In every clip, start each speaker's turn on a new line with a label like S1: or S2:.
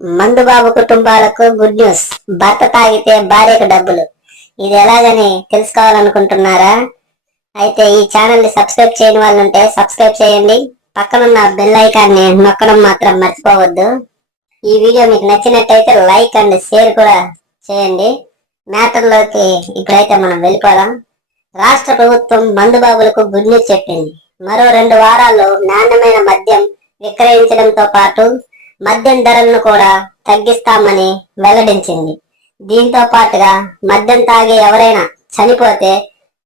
S1: మందుబాబు కుటుంబాలకు good news. భర్త తాగితే భార్యకు డబ్బులు. ఇది ఎలాగని తెలుసుకోవాలనుకుంటున్నారా? అయితే ఈ ఛానల్ని సబ్స్క్రైబ్ చేయని వాళ్ళు ఉంటే సబ్స్క్రైబ్ చేయండి. పక్కనున్న బెల్ ఐకాన్ని నొక్కడం మాత్రం మర్చిపోవద్దు. ఈ వీడియో మీకు నచ్చినట్టయితే లైక్ అండ్ షేర్ కూడా చేయండి. మ్యాటర్లోకి ఇప్పుడైతే మనం వెళ్ళిపోదాం. రాష్ట్ర ప్రభుత్వం మందుబాబులకు గుడ్ న్యూస్ చెప్పింది. మరో రెండు వారాల్లో నాణ్యమైన మద్యం విక్రయించడంతో పాటు మద్యం ధరలను కూడా తగ్గిస్తామని వెల్లడించింది. దీంతో పాటుగా మద్యం తాగే ఎవరైనా చనిపోతే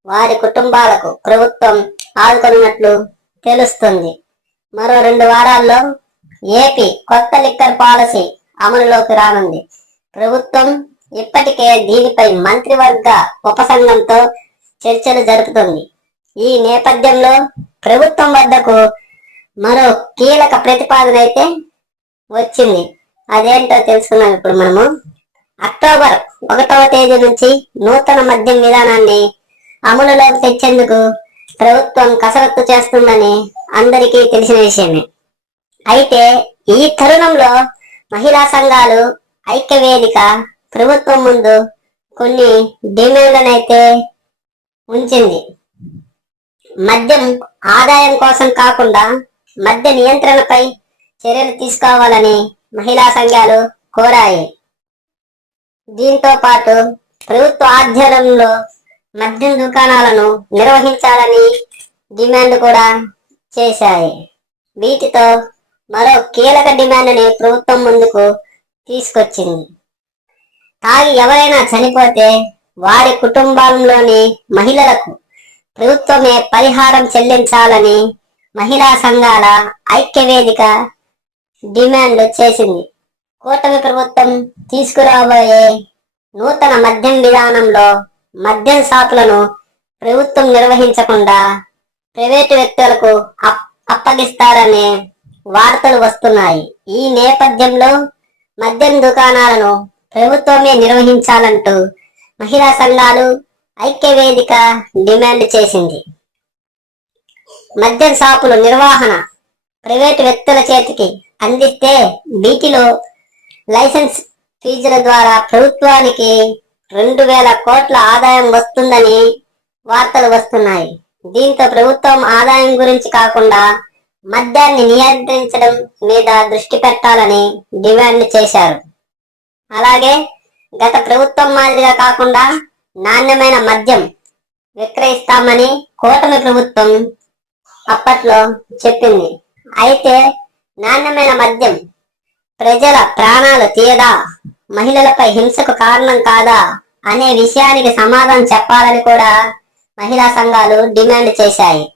S1: వారి కుటుంబాలకు ప్రభుత్వం ఆదుకున్నట్లు తెలుస్తుంది. మరో రెండు వారాల్లో ఏపీ కొత్త లిక్కర్ పాలసీ అమలులోకి రానుంది. ప్రభుత్వం ఇప్పటికే దీనిపై మంత్రివర్గ ఉపసంఘంతో చర్చలు జరుపుతుంది. ఈ నేపథ్యంలో ప్రభుత్వం వద్దకు మరో కీలక ప్రతిపాదన అయితే వచ్చింది. అదేంటో తెలుసుకున్నాం ఇప్పుడు మనము. అక్టోబర్ ఒకటవ తేదీ నుంచి నూతన మద్యం విధానాన్ని అమలులోకి తెచ్చేందుకు ప్రభుత్వం కసరత్తు చేస్తుందని అందరికీ తెలిసిన విషయమే. అయితే ఈ తరుణంలో మహిళా సంఘాలు ఐక్యవేదిక ప్రభుత్వం ముందు కొన్ని డిమాండ్లనైతే ఉంచింది. మద్యం ఆదాయం కోసం కాకుండా మద్య నియంత్రణపై చర్యలు తీసుకోవాలని మహిళా సంఘాలు కోరాయి. దీంతో పాటు ప్రభుత్వ ఆధ్వర్యంలో మద్యం దుకాణాలను నిర్వహించాలని డిమాండ్ కూడా చేశాయి. వీటితో మరో కీలక డిమాండ్ని ప్రభుత్వం ముందుకు తీసుకొచ్చింది. తాగి ఎవరైనా చనిపోతే వారి కుటుంబంలోని మహిళలకు ప్రభుత్వమే పరిహారం చెల్లించాలని మహిళా సంఘాల ఐక్యవేదిక డిమాండ్ చేసింది కూటమి ప్రభుత్వం తీసుకురాబోయే నూతన మద్యం విధానంలో మద్యం షాపులను ప్రభుత్వం నిర్వహించకుండా ప్రైవేటు వ్యక్తులకు అప్- అప్పగిస్తారనే వార్తలు వస్తున్నాయి. ఈ నేపథ్యంలో మద్యం దుకాణాలను ప్రభుత్వమే నిర్వహించాలంటూ మహిళా సంఘాలు ఐక్యవేదిక డిమాండ్ చేసింది. మద్యం షాపుల నిర్వహణ ప్రైవేటు వ్యక్తుల చేతికి అందిస్తే వీటిలో లైసెన్స్ ఫీజుల ద్వారా ప్రభుత్వానికి రెండు వేల కోట్ల ఆదాయం వస్తుందని వార్తలు వస్తున్నాయి. దీంతో ప్రభుత్వం ఆదాయం గురించి కాకుండా మద్యాన్ని నియంత్రించడం మీద దృష్టి పెట్టాలని డిమాండ్ చేశారు. అలాగే గత ప్రభుత్వం మాదిరిగా కాకుండా నాణ్యమైన మద్యం విక్రయిస్తామని కూటమి ప్రభుత్వం అప్పట్లో చెప్పింది. అయితే నాణ్యమైన మద్యం ప్రజల ప్రాణాలు తీయదా? మహిళలపై హింసకు కారణం కాదా? అనే విషయానికి సమాధానం చెప్పాలని కూడా మహిళా సంఘాలు డిమాండ్ చేశాయి.